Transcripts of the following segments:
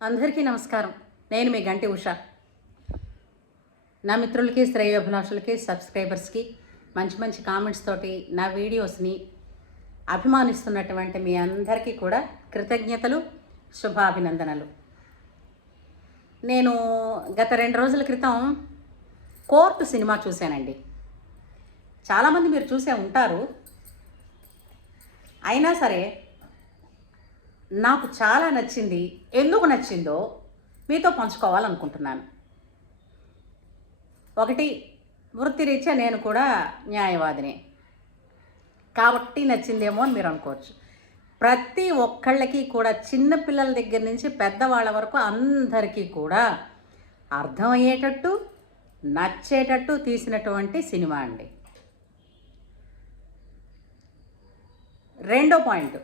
అందరికీ నమస్కారం. నేను మీ గంటి ఉష. నా మిత్రులకి, శ్రేయోభిలాషులకి, సబ్స్క్రైబర్స్కి మంచి మంచి కామెంట్స్ తోటి నా వీడియోస్ని అభిమానిస్తున్నటువంటి మీ అందరికీ కూడా కృతజ్ఞతలు, శుభాభినందనలు. నేను గత 2 రోజుల క్రితం కోర్టు సినిమా చూశానండి. చాలామంది మీరు చూసే ఉంటారు. అయినా సరే నాకు చాలా నచ్చింది. ఎందుకు నచ్చిందో మీతో పంచుకోవాలనుకుంటున్నాను. ఒకటి, వృత్తిరీత్యా నేను కూడా న్యాయవాదిని కాబట్టి నచ్చిందేమో అని మీరు అనుకోవచ్చు. ప్రతి ఒక్కళ్ళకి కూడా, చిన్నపిల్లల దగ్గర నుంచి పెద్దవాళ్ళ వరకు అందరికీ కూడా అర్థమయ్యేటట్టు, నచ్చేటట్టు తీసినటువంటి సినిమా అండి. రెండో పాయింట్,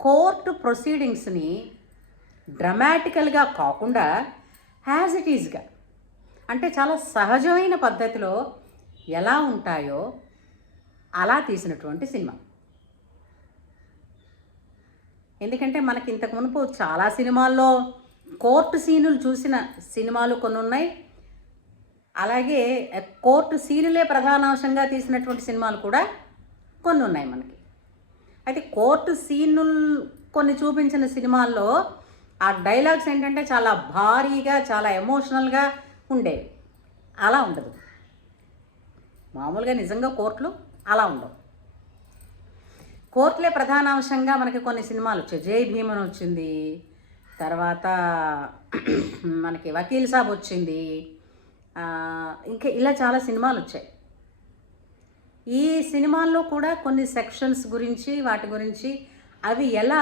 కోర్టు ప్రొసీడింగ్స్ని డ్రమాటికల్గా కాకుండా యాజ్ ఇట్ ఈజ్గా, అంటే చాలా సహజమైన పద్ధతిలో ఎలా ఉంటాయో అలా తీసినటువంటి సినిమా. ఎందుకంటే మనకి ఇంతకు మునుపు చాలా సినిమాల్లో కోర్టు సీనులు చూసిన సినిమాలు కొన్ని ఉన్నాయి. అలాగే కోర్టు సీనులే ప్రధానాంశంగా తీసినటువంటి సినిమాలు కూడా కొన్ని ఉన్నాయి మనకి. అయితే కోర్టు సీనులు కొన్ని చూపించిన సినిమాల్లో ఆ డైలాగ్స్ ఏంటంటే చాలా భారీగా, చాలా ఎమోషనల్గా ఉండేవి. అలా ఉండదు. మామూలుగా నిజంగా కోర్టులు అలా ఉండవు. కోర్టులే ప్రధానాంశంగా మనకి కొన్ని సినిమాలు వచ్చాయి. జై భీమన్ వచ్చింది, తర్వాత మనకి వకీల్ సాబ్ వచ్చింది, ఇంకా ఇలా చాలా సినిమాలు వచ్చాయి. ఈ సినిమాల్లో కూడా కొన్ని సెక్షన్స్ గురించి, వాటి గురించి, అవి ఎలా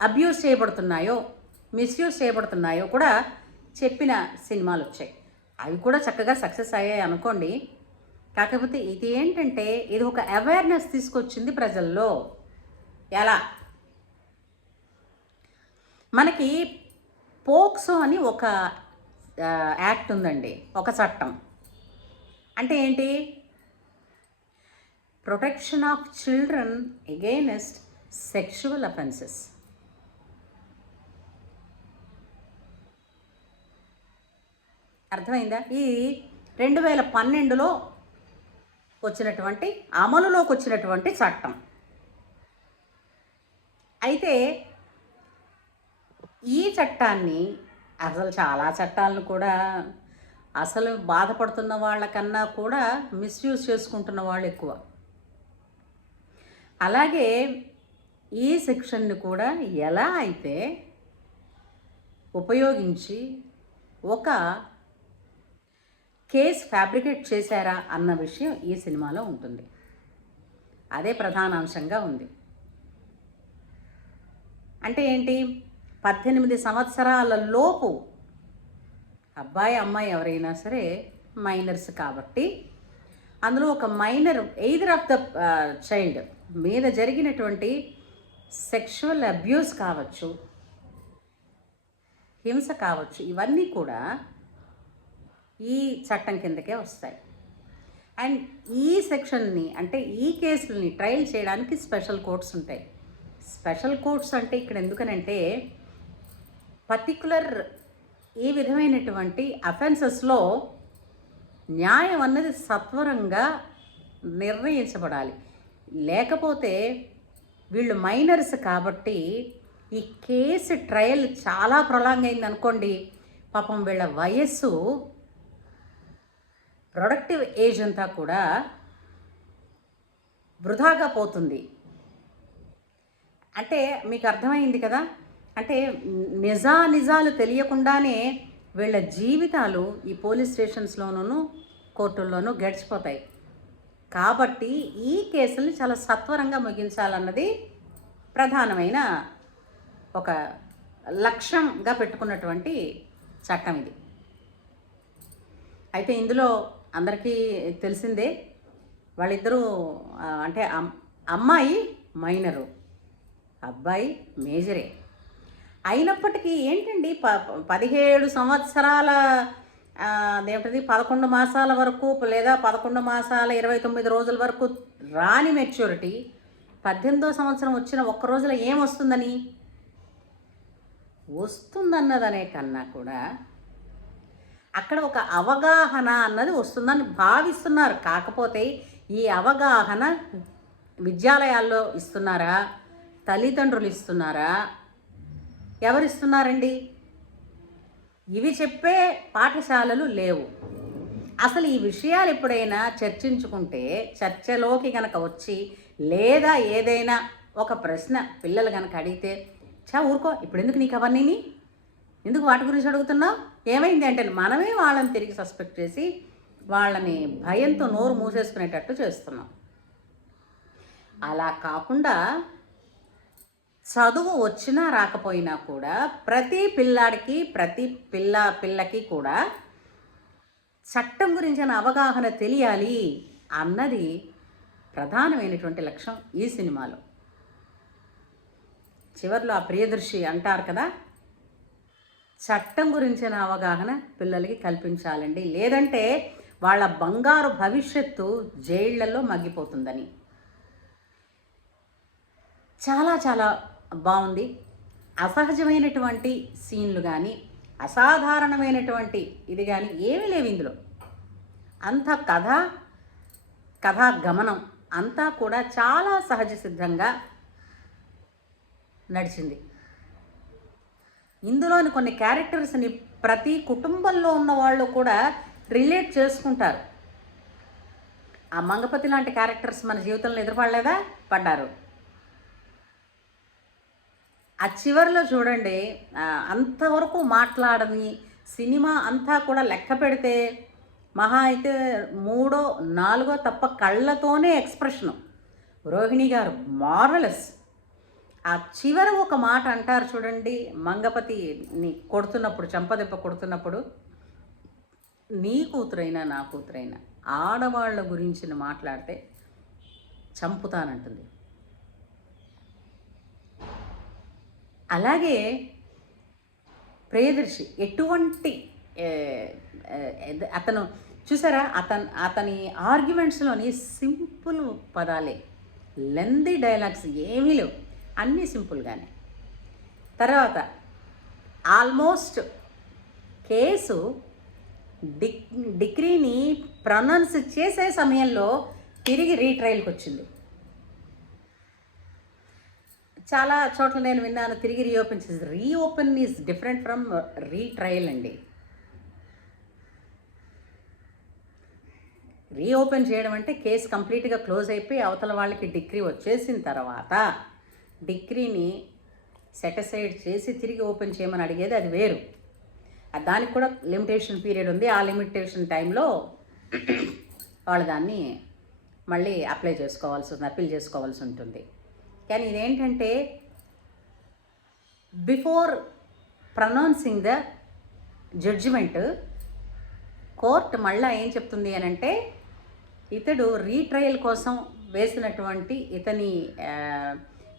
అబ్యూస్ చేయబడుతున్నాయో, మిస్యూజ్ చేయబడుతున్నాయో కూడా చెప్పిన సినిమాలు వచ్చాయి. అవి కూడా చక్కగా సక్సెస్ అయ్యాయి అనుకోండి. కాకపోతే ఇది ఏంటంటే, ఇది ఒక అవేర్నెస్ తీసుకొచ్చింది ప్రజల్లో. ఎలా మనకి పోక్సో అని ఒక యాక్ట్ ఉందండి, ఒక చట్టం. అంటే ఏంటి? Protection of children against sexual offences. అర్థమైందా? ఈ 2012లో వచ్చినటువంటి, అమలులోకి వచ్చినటువంటి చట్టం. అయితే ఈ చట్టాన్ని అసలు చాలా చట్టాలను కూడా అసలు బాధపడుతున్న వాళ్ళకన్నా కూడా మిస్యూజ్ చేసుకుంటున్న వాళ్ళు ఎక్కువ. అలాగే ఈ సెక్షన్ని కూడా ఎలా అయితే ఉపయోగించి ఒక కేస్ ఫ్యాబ్రికేట్ చేశారా అన్న విషయం ఈ సినిమాలో ఉంటుంది. అదే ప్రధానాంశంగా ఉంది. అంటే ఏంటి? 18 సంవత్సరాల లోపు అబ్బాయి, అమ్మాయి ఎవరైనా సరే మైనర్స్ కాబట్టి, అందులో ఒక minor either of the child మీద జరిగినటువంటి సెక్షువల్ అబ్యూస్ కావచ్చు, హింస కావచ్చు, ఇవన్నీ కూడా ఈ చట్టం కిందకే వస్తాయి. అండ్ ఈ సెక్షన్ని, అంటే ఈ కేసులని ట్రయల్ చేయడానికి స్పెషల్ కోర్ట్స్ ఉంటాయి. స్పెషల్ కోర్ట్స్ అంటే ఇక్కడ ఎందుకనంటే, పర్టికులర్ ఈ విధమైనటువంటి అఫెన్సెస్లో న్యాయం అన్నది సత్వరంగా నిర్ణయించబడాలి. లేకపోతే వీళ్ళు మైనర్స్ కాబట్టి ఈ కేసు ట్రయల్ చాలా ప్రొలాంగ్ అయింది అనుకోండి, పాపం వీళ్ళ వయస్సు, ప్రొడక్టివ్ ఏజ్ అంతా కూడా వృధాగా పోతుంది. అంటే మీకు అర్థమైంది కదా? అంటే నిజాలు తెలియకుండానే వీళ్ళ జీవితాలు ఈ పోలీస్ స్టేషన్స్లోనూ, కోర్టుల్లోనూ గడిచిపోతాయి. కాబట్టి ఈ కేసుల్ని చాలా సత్వరంగా ముగించాలన్నది ప్రధానమైన ఒక లక్ష్యంగా పెట్టుకున్నటువంటి చట్టం ఇది. అయితే ఇందులో అందరికీ తెలిసిందే, వాళ్ళిద్దరూ అంటే అమ్మాయి మైనరు, అబ్బాయి మేజరే. అయినప్పటికీ ఏంటండి, 17 సంవత్సరాల అదేంటది 11 మాసాల వరకు, లేదా 11 మాసాల 29 రోజుల వరకు రాని మెచ్యూరిటీ 18వ సంవత్సరం వచ్చిన ఒక్క రోజులో ఏమొస్తుందని వస్తుందన్నదనే కన్నా కూడా అక్కడ ఒక అవగాహన అన్నది వస్తుందని భావిస్తున్నారు. కాకపోతే ఈ అవగాహన విద్యాలయాల్లో ఇస్తున్నారా, తల్లిదండ్రులు ఇస్తున్నారా, ఎవరిస్తున్నారండి? ఇవి చెప్పే పాఠశాలలు లేవు. అసలు ఈ విషయాలు ఎప్పుడైనా చర్చించుకుంటే, చర్చలోకి కనుక వచ్చి, లేదా ఏదైనా ఒక ప్రశ్న పిల్లలు కనుక అడిగితే, ఊరుకో, ఇప్పుడు ఎందుకు నీకు అవన్నీ, ఎందుకు వాటి గురించి అడుగుతున్నావు, ఏమైంది అంటే మనమే వాళ్ళని తిరిగి సస్పెక్ట్ చేసి వాళ్ళని భయంతో నోరు మూసేసుకునేటట్టు చేస్తున్నాం. అలా కాకుండా చదువు వచ్చినా రాకపోయినా కూడా ప్రతి పిల్లాడికి, ప్రతి పిల్లకి కూడా చట్టం గురించిన అవగాహన తెలియాలి అన్నది ప్రధానమైనటువంటి లక్ష్యం ఈ సినిమాలో. చివరిలో ఆ ప్రియదర్శి అంటారు కదా, చట్టం గురించిన అవగాహన పిల్లలకి కల్పించాలండి, లేదంటే వాళ్ళ బంగారు భవిష్యత్తు జైళ్లలో మగ్గిపోతుందని. చాలా చాలా బాగుంది. అసహజమైనటువంటి సీన్లు కానీ, అసాధారణమైనటువంటి ఇది కానీ ఏమీ లేవు ఇందులో. అంత కథా గమనం అంతా కూడా చాలా సహజ సిద్ధంగా నడిచింది. ఇందులోని కొన్ని క్యారెక్టర్స్ని ప్రతి కుటుంబంలో ఉన్న వాళ్ళు కూడా రిలేట్ చేసుకుంటారు. ఆ మంగపతి లాంటి క్యారెక్టర్స్ మన జీవితంలో ఎదురుపడలేదా? పడ్డారు. ఆ చివరిలో చూడండి, అంతవరకు మాట్లాడని సినిమా అంతా కూడా లెక్క పెడితే మహా అయితే 3, 4 తప్ప కళ్ళతోనే ఎక్స్ప్రెషను. రోహిణి గారు మార్వెలస్. ఆ చివర ఒక మాట అంటారు చూడండి, మంగపతిని కొడుతున్నప్పుడు, చెంపదెబ్బ కొడుతున్నప్పుడు, నీ కూతురైనా నా కూతురైనా ఆడవాళ్ళ గురించి మాట్లాడితే చంపుతానంటుంది. అలాగే ప్రియదర్శి ఎటువంటి అతను చూసారా, అతని ఆర్గ్యుమెంట్స్లోని సింపుల్ పదాలే, లెందీ డైలాగ్స్ ఏమీ లేవు, అన్నీ సింపుల్గానే. తర్వాత ఆల్మోస్ట్ కేసు డిగ్రీని ప్రొనౌన్స్ చేసే సమయంలో తిరిగి రీట్రయల్కి వచ్చింది. చాలా చోట్ల నేను విన్నాను తిరిగి రీఓపెన్ చేసి. Reopen is different from retrial అండి. రీఓపెన్ చేయడం అంటే కేసు కంప్లీట్గా క్లోజ్ అయిపోయి అవతల వాళ్ళకి డిగ్రీ వచ్చేసిన తర్వాత డిగ్రీని సెటిసైడ్ చేసి తిరిగి ఓపెన్ చేయమని అడిగేది, అది వేరు. దానికి కూడా లిమిటేషన్ పీరియడ్ ఉంది. ఆ లిమిటేషన్ టైంలో వాళ్ళు దాన్ని మళ్ళీ అప్లై చేసుకోవాల్సి ఉంటుంది, అప్పీల్ చేసుకోవాల్సి ఉంటుంది. కానీ ఇదేంటంటే before pronouncing the judgement court మళ్ళీ ఏం చెప్తుంది అని అంటే, ఇతడు రీట్రయల్ కోసం వేసినటువంటి ఇతని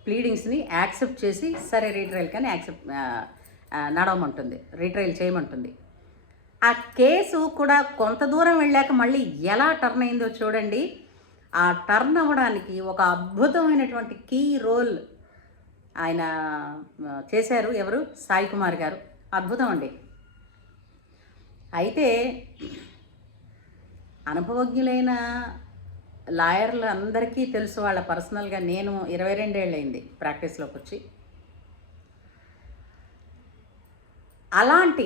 ప్లీడింగ్స్ని యాక్సెప్ట్ చేసి సరే రీట్రయల్ కానీ నడవమంటుంది, రీట్రయల్ చేయమంటుంది. ఆ కేసు కూడా కొంత దూరం వెళ్ళాక మళ్ళీ ఎలా టర్న్ అయిందో చూడండి. ఆ టర్న్ అవ్వడానికి ఒక అద్భుతమైనటువంటి కీ రోల్ ఆయన చేశారు. ఎవరు? సాయి కుమార్ గారు. అద్భుతం అండి. అయితే అనుభవజ్ఞులైన లాయర్లు అందరికీ తెలుసు వాళ్ళ పర్సనల్గా. నేను 22 ఏళ్ళు అయింది ప్రాక్టీస్లోకి వచ్చి. అలాంటి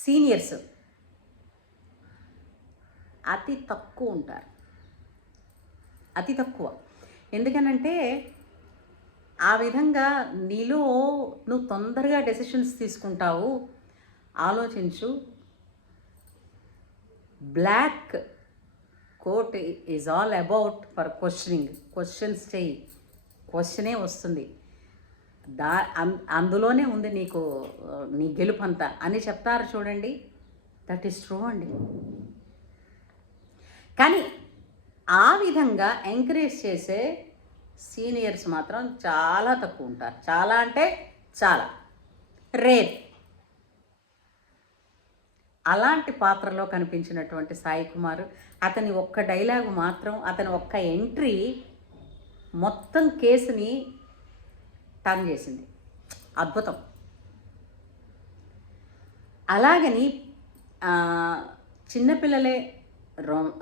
సీనియర్స్ అతి తక్కువ ఉంటారు, అతి తక్కువ. ఎందుకనంటే ఆ విధంగా నువ్వు తొందరగా డెసిషన్స్ తీసుకుంటావు, ఆలోచించు. Black coat is all about for questioning. Questions చెయ్యి, క్వశ్చనే వస్తుంది, అందులోనే ఉంది నీ గెలుపంతా అని చెప్తారు చూడండి. దట్ ఈస్ ట్రూ అండి. కానీ ఆ విధంగా ఎంకరేజ్ చేసే సీనియర్స్ మాత్రం చాలా తక్కువ ఉంటారు. చాలా అంటే చాలా రేర్. అలాంటి పాత్రలో కనిపించినటువంటి సాయి కుమార్, అతని ఒక్క డైలాగు మాత్రం, అతని ఒక్క ఎంట్రీ మొత్తం కేసుని టర్న్ చేసింది. అద్భుతం. అలాగని చిన్నపిల్లలే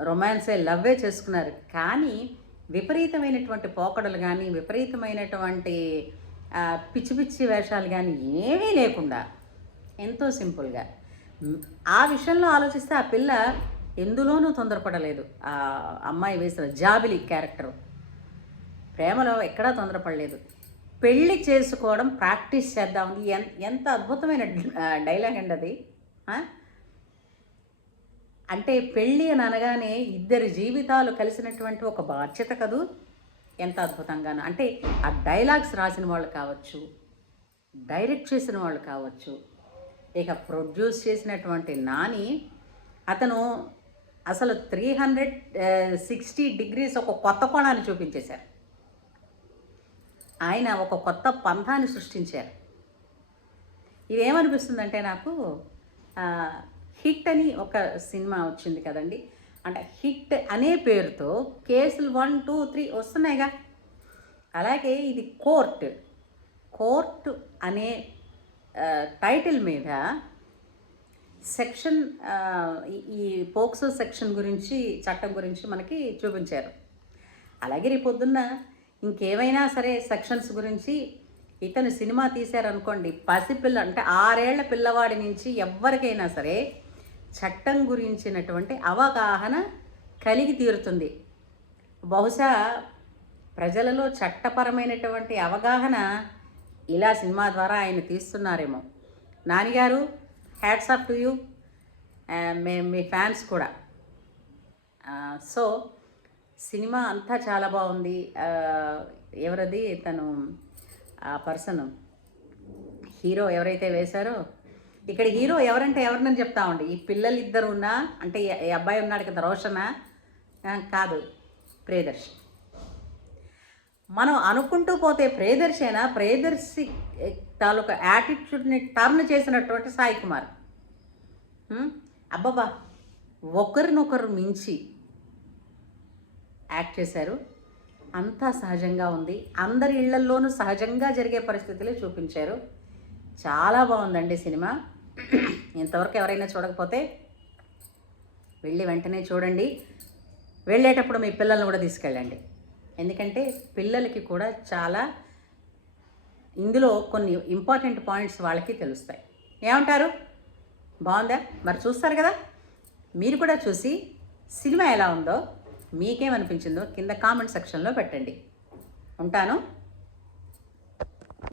రొమాన్సే లవ్వే చేసుకున్నారు, కానీ విపరీతమైనటువంటి పోకడలు కానీ, విపరీతమైనటువంటి పిచ్చి పిచ్చి వేషాలు కానీ ఏమీ లేకుండా ఎంతో సింపుల్గా ఆ విషయంలో ఆలోచిస్తే ఆ పిల్ల ఎందులోనూ తొందరపడలేదు. ఆ అమ్మాయి వేసిన జాబిలి క్యారెక్టరు ప్రేమలో ఎక్కడా తొందరపడలేదు. పెళ్ళి చేసుకోవడం ప్రాక్టీస్ చేద్దామని ఎంత అద్భుతమైన డైలాగ్ అండి అది. అంటే పెళ్ళి అని అనగానే ఇద్దరి జీవితాలు కలిసినటువంటి ఒక బాధ్యత కదూ, ఎంత అద్భుతంగానో. అంటే ఆ డైలాగ్స్ రాసిన వాళ్ళు కావచ్చు, డైరెక్ట్ చేసిన వాళ్ళు కావచ్చు, ఇక ప్రొడ్యూస్ చేసినటువంటి నాని, అతను అసలు 360 డిగ్రీస్ ఒక కొత్త కోణాన్ని చూపించేశారు. ఆయన ఒక కొత్త పంథాన్ని సృష్టించారు. ఇదేమనిపిస్తుందంటే నాకు, హిట్ అని ఒక సినిమా వచ్చింది కదండి, అంటే హిట్ అనే పేరుతో కేసులు 1, 2, 3 వస్తున్నాయిగా. అలాగే ఇది కోర్ట్ అనే టైటిల్ మీద సెక్షన్, ఈ పోక్సో సెక్షన్ గురించి, చట్టం గురించి మనకి చూపించారు. అలాగే రేపొద్దున్న ఇంకేమైనా సరే సెక్షన్స్ గురించి ఇతను సినిమా తీశారనుకోండి, పసిపిల్ల అంటే 6 ఏళ్ల పిల్లవాడి నుంచి ఎవరికైనా సరే చట్టం గురించినటువంటి అవగాహన కలిగి తీరుతుంది. బహుశా ప్రజలలో చట్టపరమైనటువంటి అవగాహన ఇలా సినిమా ద్వారా ఆయన తీస్తున్నారేమో. నానిగారు, హ్యాట్స్ ఆఫ్ టు యూ, మీ ఫ్యాన్స్ కూడా. సో సినిమా అంతా చాలా బాగుంది. ఎవరది తను, ఆ పర్సన్, హీరో ఎవరైతే వేశారో, ఇక్కడ హీరో ఎవరంటే ఎవరినని చెప్తామండి. ఈ పిల్లలు ఇద్దరు ఉన్నా, అంటే ఈ అబ్బాయి ఉన్నాడు కదా రోషనా, కాదు, ప్రియదర్శి. మనం అనుకుంటూ పోతే ప్రియదర్శి తాలూకా యాటిట్యూడ్ని టర్న్ చేసినటువంటి సాయి కుమార్. అబ్బబ్బా, ఒకరినొకరు మించి యాక్ట్ చేశారు. అంతా సహజంగా ఉంది. అందరి ఇళ్లల్లోనూ సహజంగా జరిగే పరిస్థితులే చూపించారు. చాలా బాగుందండి సినిమా. ఇంతవరకు ఎవరైనా చూడకపోతే వెళ్ళి వెంటనే చూడండి. వెళ్ళేటప్పుడు మీ పిల్లల్ని కూడా తీసుకెళ్ళండి. ఎందుకంటే పిల్లలకి కూడా చాలా ఇందులో కొన్ని ఇంపార్టెంట్ పాయింట్స్ వాళ్ళకి తెలుస్తాయి. ఏమంటారు? బాగుందా? మరి చూస్తారు కదా. మీరు కూడా చూసి సినిమా ఎలా ఉందో, మీకేమనిపించిందో కింద కామెంట్ సెక్షన్లో పెట్టండి. ఉంటాను.